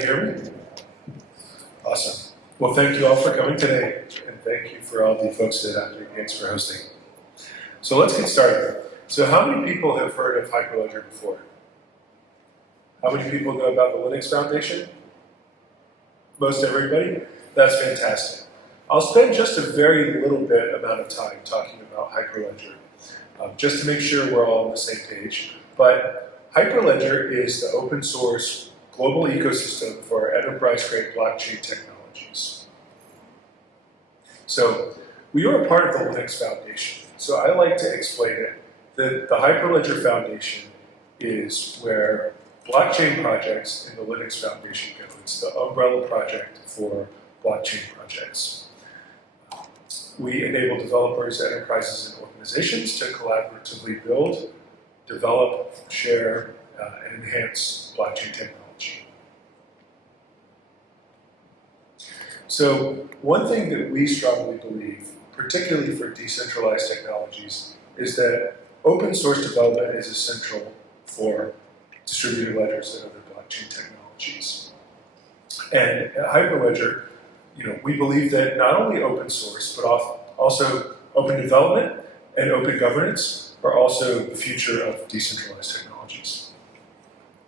you hear me? Awesome. Well, thank you all for coming today, and thank you for all the folks at Thanks for hosting. So let's get started. So how many people have heard of Hyperledger before? How many people know about the Linux Foundation? Most everybody? That's fantastic. I'll spend just a very little bit amount of time talking about Hyperledger, just to make sure we're all on the same page. But Hyperledger is the open source global ecosystem for enterprise-grade blockchain technologies. So we are a part of the Linux Foundation. So I like to explain it that the Hyperledger Foundation is where blockchain projects in the Linux Foundation go. It's the umbrella project for blockchain projects. We enable developers, enterprises, and organizations to collaboratively build, develop, share, and enhance blockchain technology. So one thing that we strongly believe, particularly for decentralized technologies, is that open source development is essential for distributed ledgers and other blockchain technologies. And at Hyperledger, we believe that not only open source, but also open development and open governance are also the future of decentralized technologies.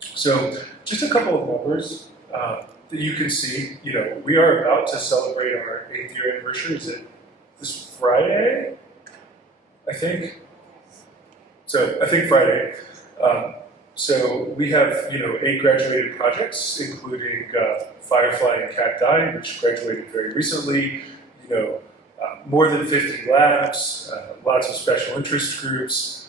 So just a couple of numbers that you can see. We are about to celebrate our 8th year anniversary. Is it this Friday? I think. So I think Friday. So we have 8 graduated projects, including Firefly and Cacti, which graduated very recently. More than 50 labs, lots of special interest groups,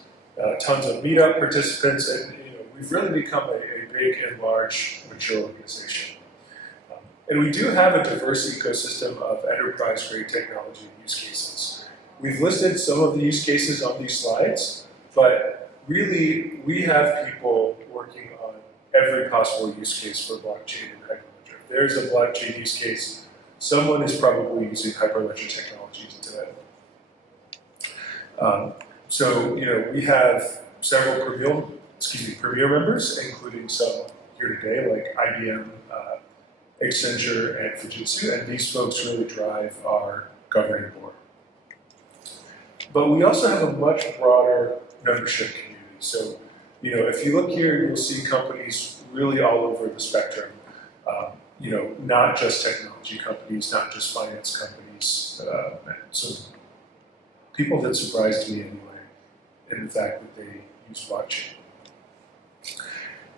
tons of meetup participants, and we've really become a big and large, mature organization. And we do have a diverse ecosystem of enterprise-grade technology use cases. We've listed some of the use cases on these slides, but really, we have people working on every possible use case for blockchain in Hyperledger. If there's a blockchain use case, someone is probably using Hyperledger technologies today. So we have several Premier members, including some here today, like IBM, Accenture, and Fujitsu, and these folks really drive our governing board. But we also have a much broader membership community. So, if you look here, you'll see companies really all over the spectrum. Not just technology companies, not just finance companies. So people that surprised me anyway, in the fact that they use blockchain.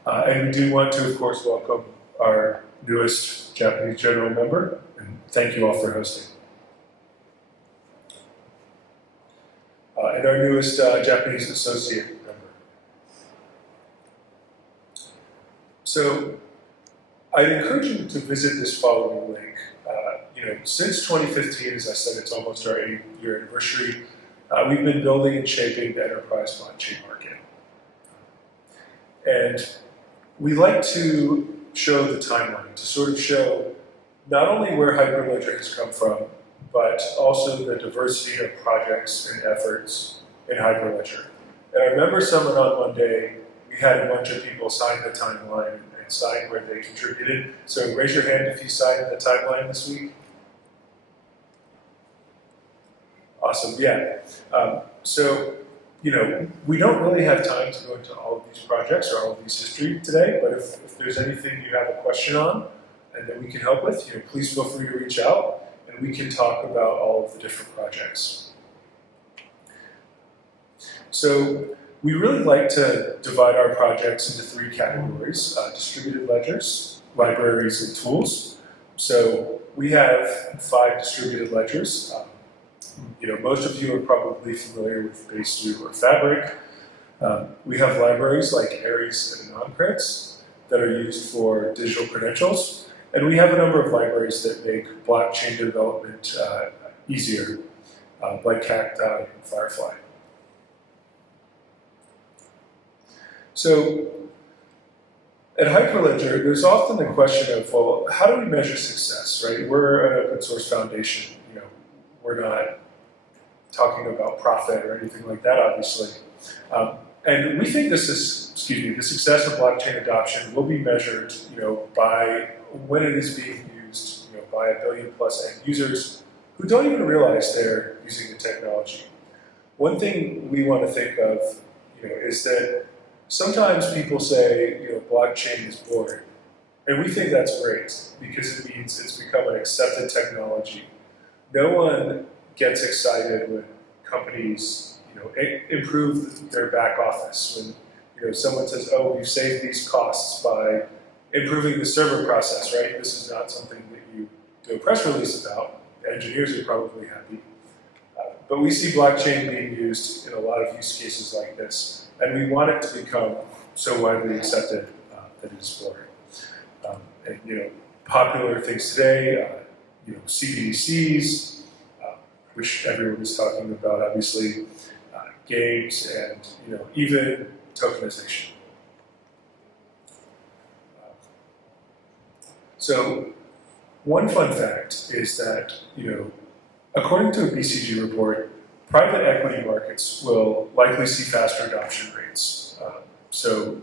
And we do want to, of course, welcome our newest Japanese general member, and thank you all for hosting. And our newest Japanese associate member. So I'd encourage you to visit this following link. Since 2015, as I said, it's almost our 8th year anniversary, we've been building and shaping the enterprise blockchain market. And we like to show the timeline, to sort of show not only where Hyperledger has come from, but also the diversity of projects and efforts in Hyperledger. At our member summit on Monday, we had a bunch of people sign the timeline and sign where they contributed. So raise your hand if you signed the timeline this week. Awesome, yeah. We don't really have time to go into all of these projects or all of these history today, but if there's anything you have a question on and that we can help with, please feel free to reach out and we can talk about all of the different projects. So we really like to divide our projects into 3 categories: distributed ledgers, libraries, and tools. So we have 5 distributed ledgers. Most of you are probably familiar with Besu or Fabric. We have libraries like Aries and Nonpreds that are used for digital credentials. And we have a number of libraries that make blockchain development easier, like Cacti and Firefly. So at Hyperledger, there's often the question of, well, how do we measure success, right? We're an open source foundation. We're not talking about profit or anything like that, obviously. And we think the success of blockchain adoption will be measured, by when it is being used, by 1 billion plus end users who don't even realize they're using the technology. One thing we want to think of, is that sometimes people say, blockchain is boring. And we think that's great because it means it's become an accepted technology. No one gets excited when companies, improve their back office. When, someone says, oh, we've saved these costs by improving the server process, right? This is not something that you do a press release about. The engineers are probably happy. But we see blockchain being used in a lot of use cases like this. And we want it to become so widely accepted that it is boring. And, popular things today, CBDCs, which everyone is talking about, obviously, games, and even tokenization. So, one fun fact is that according to a BCG report, private equity markets will likely see faster adoption rates. So,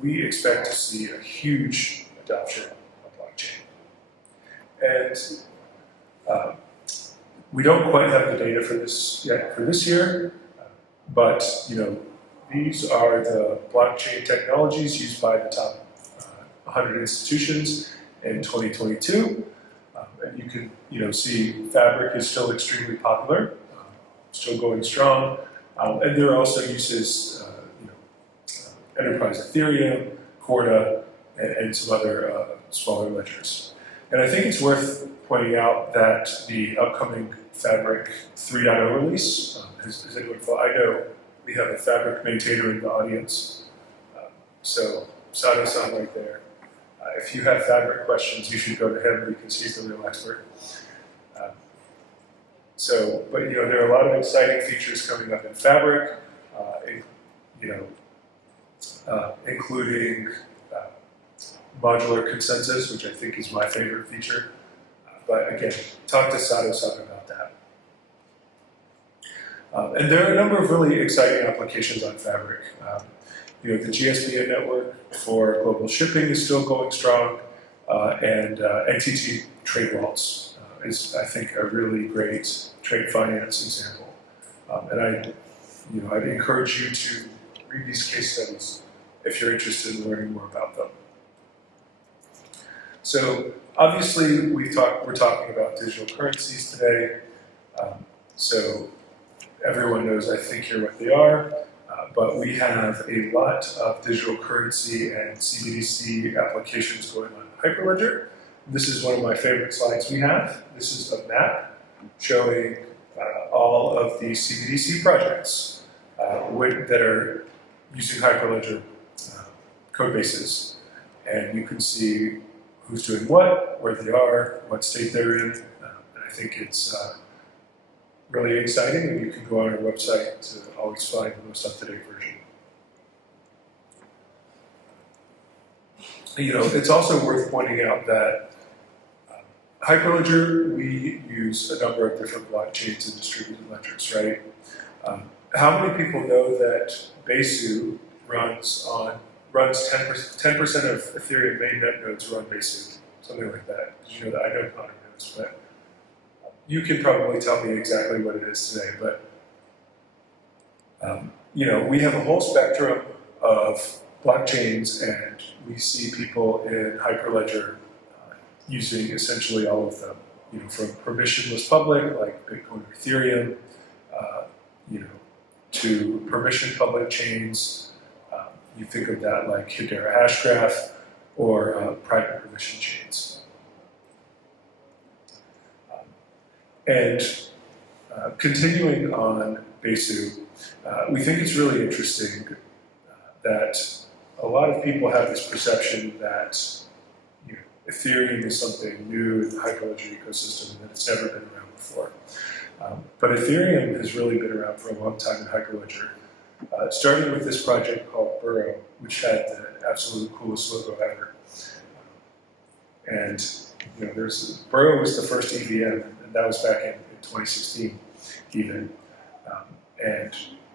we expect to see a huge adoption of blockchain. And we don't quite have the data for this yet for this year, but these are the blockchain technologies used by the top 100 institutions in 2022. And you can see Fabric is still extremely popular, still going strong, and there are also uses, Enterprise Ethereum, Corda, and some other smaller ledgers. And I think it's worth pointing out that the upcoming Fabric 3.0 release is a good fall. I know we have a Fabric maintainer in the audience, so Sato-san right there. If you have Fabric questions, you should go to him because he's the real expert. But there are a lot of exciting features coming up in Fabric, including modular consensus, which I think is my favorite feature. But again, talk to Sato-san about that. And there are a number of really exciting applications on Fabric. The GSBN network for global shipping is still going strong, and NTT Trade Vaults is, I think, a really great trade finance example. And I'd encourage you to read these case studies if you're interested in learning more about them. So obviously, we're talking about digital currencies today. So everyone knows, I think, here what they are. But we have a lot of digital currency and CBDC applications going on in Hyperledger. This is one of my favorite slides we have. This is a map showing all of the CBDC projects that are using Hyperledger code bases. And you can see who's doing what, where they are, what state they're in. And I think it's really exciting, and you can go on our website to always find the most up-to-date version. It's also worth pointing out that Hyperledger, we use a number of different blockchains and distributed ledgers, right? How many people know that Besu runs 10% of Ethereum mainnet nodes run Besu, something like that? Did you know that? I know Connor knows, but you can probably tell me exactly what it is today, but we have a whole spectrum of blockchains, and we see people in Hyperledger using essentially all of them. From permissionless public like Bitcoin or Ethereum, to permission public chains. You think of that like Hedera Hashgraph or private permission chains. And continuing on Besu, we think it's really interesting that a lot of people have this perception that Ethereum is something new in the Hyperledger ecosystem and that it's never been around before. But Ethereum has really been around for a long time in Hyperledger, starting with this project called Burrow, which had the absolute coolest logo ever. And Burrow was the first EVM, and that was back in 2016 even. And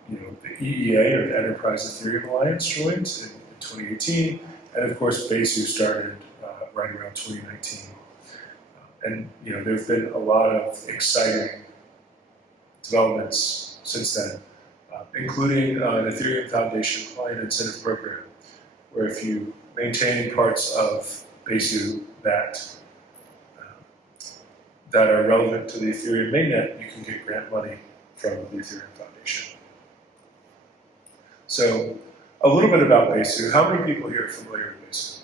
the EEA, or the Enterprise Ethereum Alliance, joined in 2018, and of course Besu started right around 2019. And there have been a lot of exciting developments since then, including an Ethereum Foundation client incentive program, where if you maintain parts of Besu that are relevant to the Ethereum mainnet, you can get grant money from the Ethereum Foundation. So, a little bit about Besu. How many people here are familiar with Besu?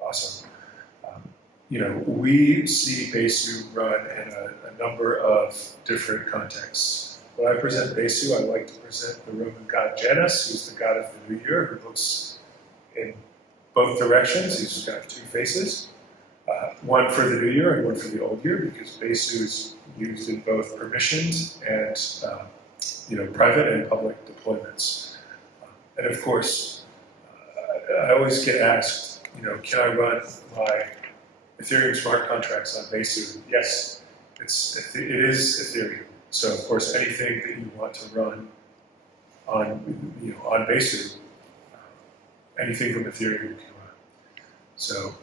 Awesome. We see Besu run in a number of different contexts. When I present Besu, I like to present the Roman god Janus, who's the god of the new year, who looks in both directions. He's got two faces, one for the new year and one for the old year, because Besu is used in both permissioned and private and public deployments. And of course, I always get asked, can I run my Ethereum smart contracts on Besu? Yes, it is Ethereum. So of course, anything that you want to run on Besu, anything from Ethereum you can run. So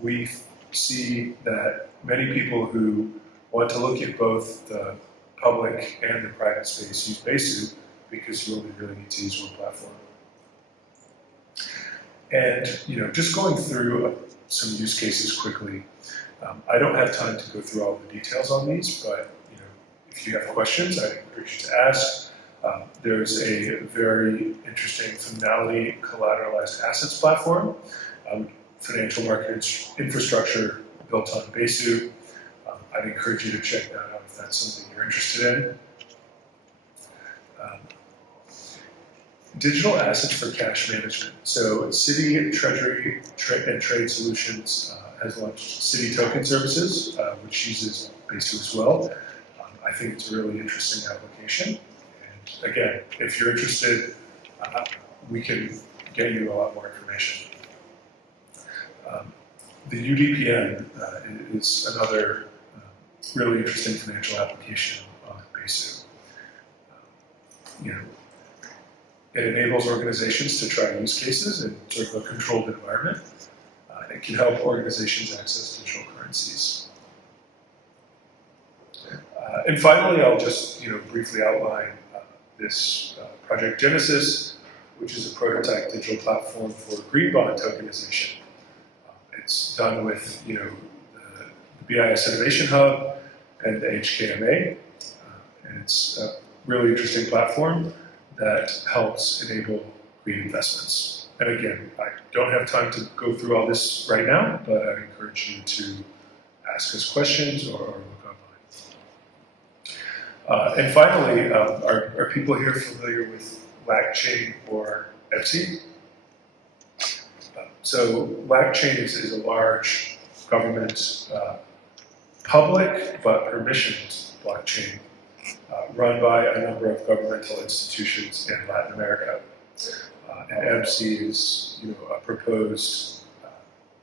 we see that many people who want to look at both the public and the private space use Besu, because you only really need to use one platform. And just going through some use cases quickly. I don't have time to go through all the details on these, but if you have questions, I encourage you to ask. There's a very interesting finality collateralized assets platform, financial markets infrastructure built on Besu. I'd encourage you to check that out if that's something you're interested in. Digital assets for cash management. So Citi Treasury and Trade Solutions has launched Citi Token Services, which uses Besu as well. I think it's a really interesting application. And again, if you're interested, we can get you a lot more information. The UDPN is another really interesting financial application on Besu. It enables organizations to try use cases in sort of a controlled environment. It can help organizations access digital currencies. And finally, I'll just briefly outline this Project Genesis, which is a prototype digital platform for green bond tokenization. It's done with the BIS Innovation Hub and the HKMA, and it's a really interesting platform that helps enable green investments. And again, I don't have time to go through all this right now, but I encourage you to ask us questions or look online. And finally, are people here familiar with LACchain or EPSI? So LACchain is a large government, public but permissioned blockchain run by a number of governmental institutions in Latin America. And EPSI is a proposed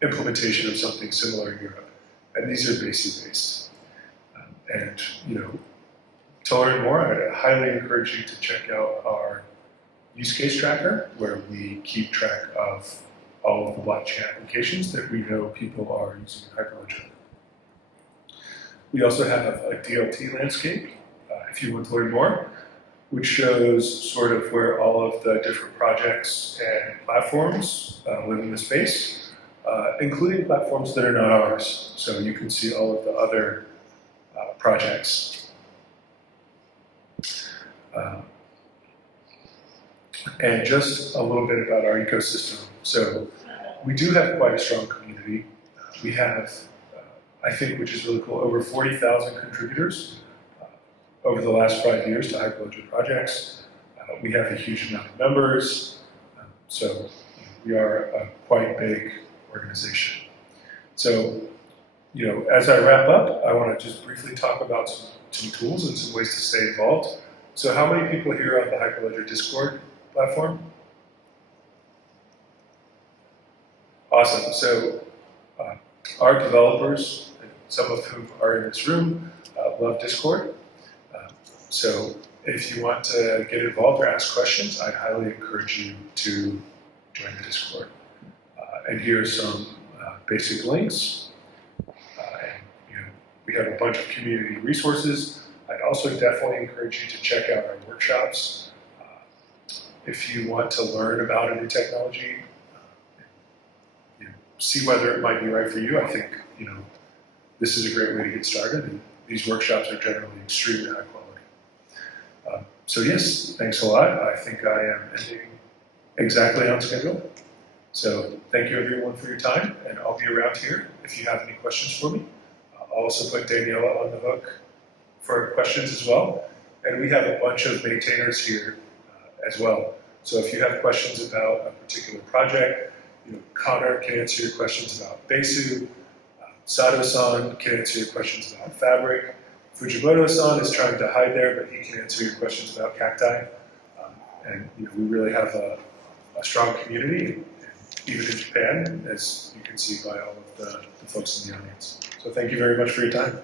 implementation of something similar in Europe. And these are Besu-based. And to learn more, I highly encourage you to check out our use case tracker, where we keep track of all of the blockchain applications that we know people are using in Hyperledger. We also have a DLT landscape, if you want to learn more, which shows sort of where all of the different projects and platforms within the space, including platforms that are not ours. So you can see all of the other projects. And just a little bit about our ecosystem. So we do have quite a strong community. We have, I think, which is really cool, over 40,000 contributors over the last 5 years to Hyperledger projects. We have a huge amount of members, so we are a quite big organization. So, as I wrap up, I want to just briefly talk about some tools and some ways to stay involved. So how many people here on the Hyperledger Discord platform? Awesome. So our developers, some of whom are in this room, love Discord. So If you want to get involved or ask questions, I highly encourage you to join the Discord. And here are some basic links. We have a bunch of community resources. I'd also definitely encourage you to check out our workshops. If you want to learn about a new technology, see whether it might be right for you, I think this is a great way to get started. And these workshops are generally extremely high quality. So yes, thanks a lot. I think I am ending exactly on schedule. So thank you everyone for your time, and I'll be around here if you have any questions for me. I'll also put Daniela on the hook for questions as well. And we have a bunch of maintainers here as well. So if you have questions about a particular project, Connor can answer your questions about Besu, Sato-san can answer your questions about Fabric, Fujimoto-san is trying to hide there, but he can answer your questions about Cacti. And we really have a strong community, even in Japan, as you can see by all of the folks in the audience. So thank you very much for your time.